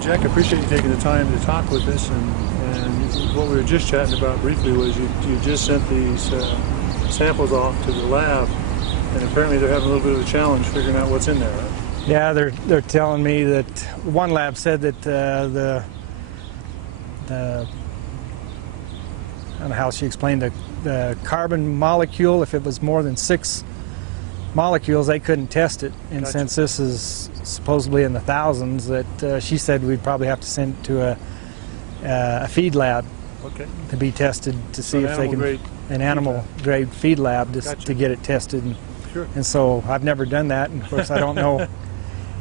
Jack, I appreciate you taking the time to talk with us, and what we were just chatting about briefly was you just sent these samples off to the lab, and apparently they're having a little bit of a challenge figuring out what's in there, right? Yeah, they're telling me that one lab said that the I don't know how she explained the carbon molecule, if it was more than 6 molecules, they couldn't test it. And Gotcha. since this is supposedly in the thousands, that she said we'd probably have to send it to a feed lab, Okay. to be tested to see if they can, an animal grade feed lab to get it tested. And, sure. and so I've never done that, and of course I don't know.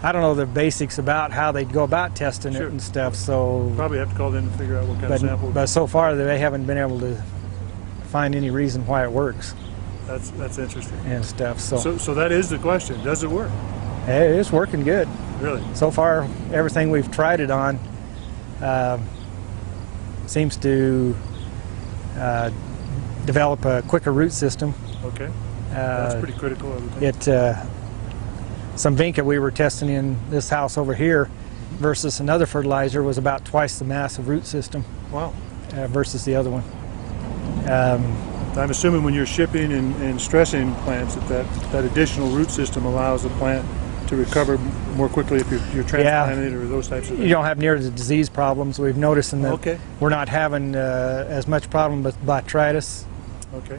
I don't know the basics about how they'd go about testing it and stuff. So probably have to call them to figure out what kind of sample. But so far they haven't been able to find any reason why it works. That's interesting. And stuff. So that is the question. Does it work? Hey, it's working good. Really? So far, everything we've tried it on seems to develop a quicker root system. Okay. That's pretty critical, I would think. Some Vinca we were testing in this house over here versus another fertilizer was about twice the mass of root system. Wow. Versus the other one. I'm assuming when you're shipping and stressing plants that additional root system allows the plant to recover more quickly if you're transplanting it or those types of things. You don't have near the disease problems. We've noticed in that okay. We're not having as much problem with botrytis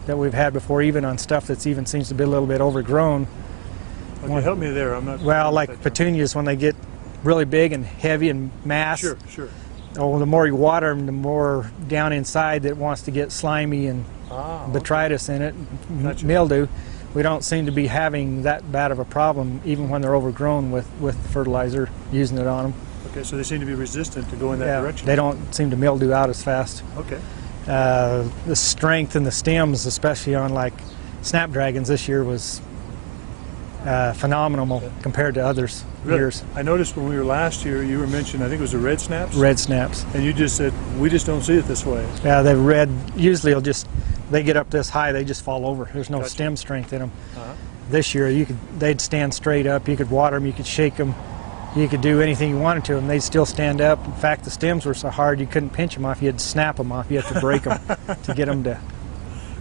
that we've had before, even on stuff that's even seems to be a little bit overgrown. Okay, help me there. I'm not. Well, like petunias, when they get really big and heavy and mass. Sure. Oh, the more you water them, the more down inside that it wants to get slimy and botrytis in it, mildew. We don't seem to be having that bad of a problem, even when they're overgrown with fertilizer, using it on them. Okay, so they seem to be resistant to go in that direction. They don't seem to mildew out as fast. Okay. The strength in the stems, especially on like snapdragons this year, was phenomenal compared to others years. I noticed when we were last year, you were mentioning, I think it was the red snaps? Red snaps. And you just said, we just don't see it this way. Yeah, the red, usually they get up this high, they just fall over. There's no stem strength in them. This year, they'd stand straight up, you could water them, you could shake them, you could do anything you wanted to them, they'd still stand up. In fact, the stems were so hard you couldn't pinch them off, you had to snap them off, you had to break them to get them to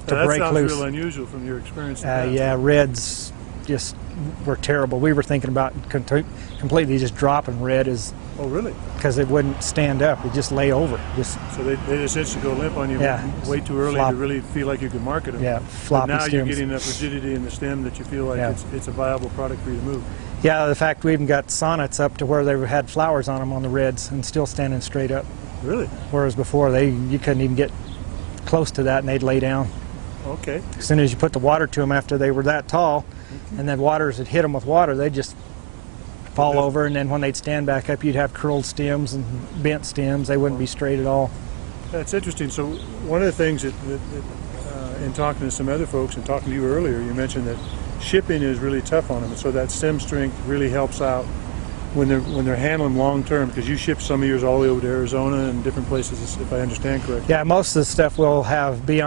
break sounds loose. real unusual from your experience. Yeah, reds just were terrible. We were thinking about completely just dropping red Oh, really? Because it wouldn't stand up. It just lay over. So they essentially go limp on you way too early to really feel like you can market them. Yeah, floppy stems. Now you're getting enough rigidity in the stem that you feel like it's a viable product for you to move. Yeah, the fact we even got sonnets up to where they had flowers on them on the reds and still standing straight up. Really? Whereas before you couldn't even get close to that and they'd lay down. Okay. As soon as you put the water to them after they were that tall, and then waters had hit them with water, they'd just fall over, and then when they'd stand back up, you'd have curled stems and bent stems. They wouldn't be straight at all. That's interesting. So one of the things that in talking to some other folks and talking to you earlier, you mentioned that shipping is really tough on them, and so that stem strength really helps out when they're handling long term, because you ship some of yours all the way over to Arizona and different places, if I understand correctly. Yeah, most of the stuff will have the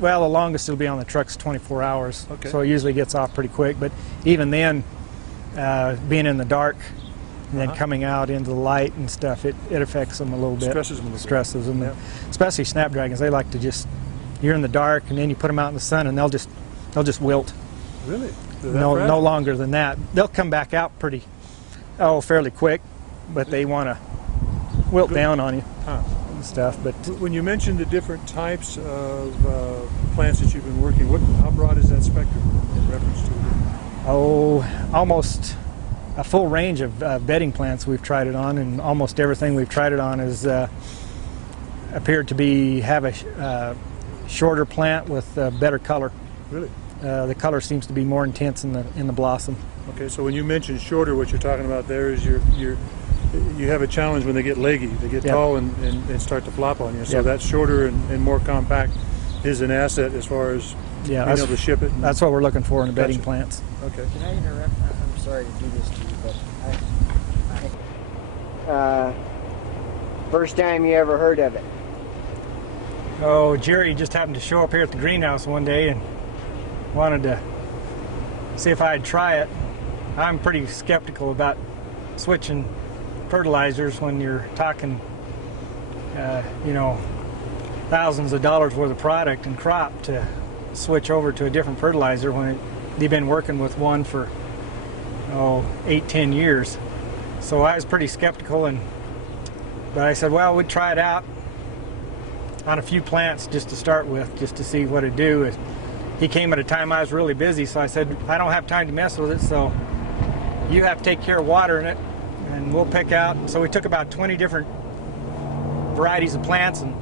longest it'll be on the truck's 24 hours. Okay. So it usually gets off pretty quick, but even then, being in the dark and then coming out into the light and stuff, it affects them a little bit. Stresses them a little bit. Stresses them. Yeah. Especially snapdragons, they like to you're in the dark and then you put them out in the sun and they'll just wilt. Really? No longer than that. They'll come back out fairly quick, but they want to wilt down on you and stuff. But when you mentioned the different types of plants that you've been working, how broad is that spectrum in reference to? Almost a full range of bedding plants we've tried it on, and almost everything we've tried it on is appeared to have a shorter plant with better color. Really? The color seems to be more intense in the blossom. Okay, so when you mention shorter, what you're talking about there is you have a challenge when they get leggy. They get tall and start to flop on you. So that shorter and more compact is an asset as far as being able to ship it. That's what we're looking for in the bedding plants. Okay. Can I interrupt? I'm sorry to do this to you, but first time you ever heard of it? Oh, Jerry just happened to show up here at the greenhouse one day and wanted to see if I'd try it. I'm pretty skeptical about switching fertilizers when you're talking, you know, thousands of dollars worth of product and crop to switch over to a different fertilizer when they've been working with one for 8-10 years. So I was pretty skeptical, but I said, well, we'd try it out on a few plants just to start with, just to see what it'd do. He came at a time I was really busy, so I said, I don't have time to mess with it, so you have to take care of watering it, and we'll pick out. So we took about 20 different varieties of plants and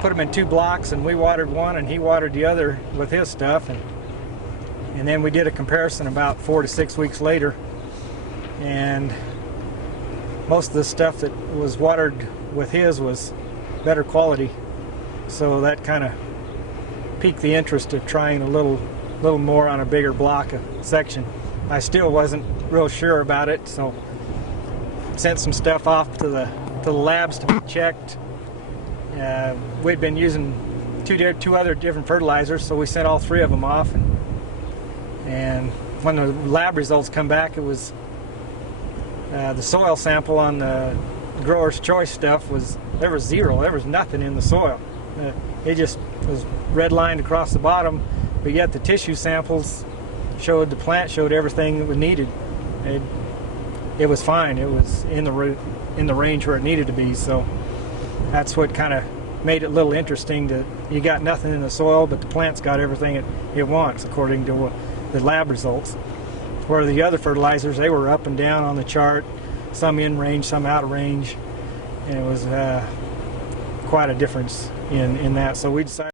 put them in 2 blocks, and we watered one and he watered the other with his stuff, and then we did a comparison about 4 to 6 weeks later, and most of the stuff that was watered with his was better quality, so that kind of piqued the interest of trying a little more on a bigger block of section. I still wasn't real sure about it, so sent some stuff off to the labs to be checked. We'd been using two other different fertilizers, so we sent all 3 of them off, and when the lab results come back, it was the soil sample on the grower's choice stuff there was 0. There was nothing in the soil. It just was redlined across the bottom, but yet the tissue samples showed, the plant showed everything that was needed. It was fine. It was in the range where it needed to be. So that's what kind of made it a little interesting, that you got nothing in the soil, but the plant's got everything it wants according to the lab results. Where the other fertilizers, they were up and down on the chart, some in range, some out of range, and it was quite a difference in that. So we decided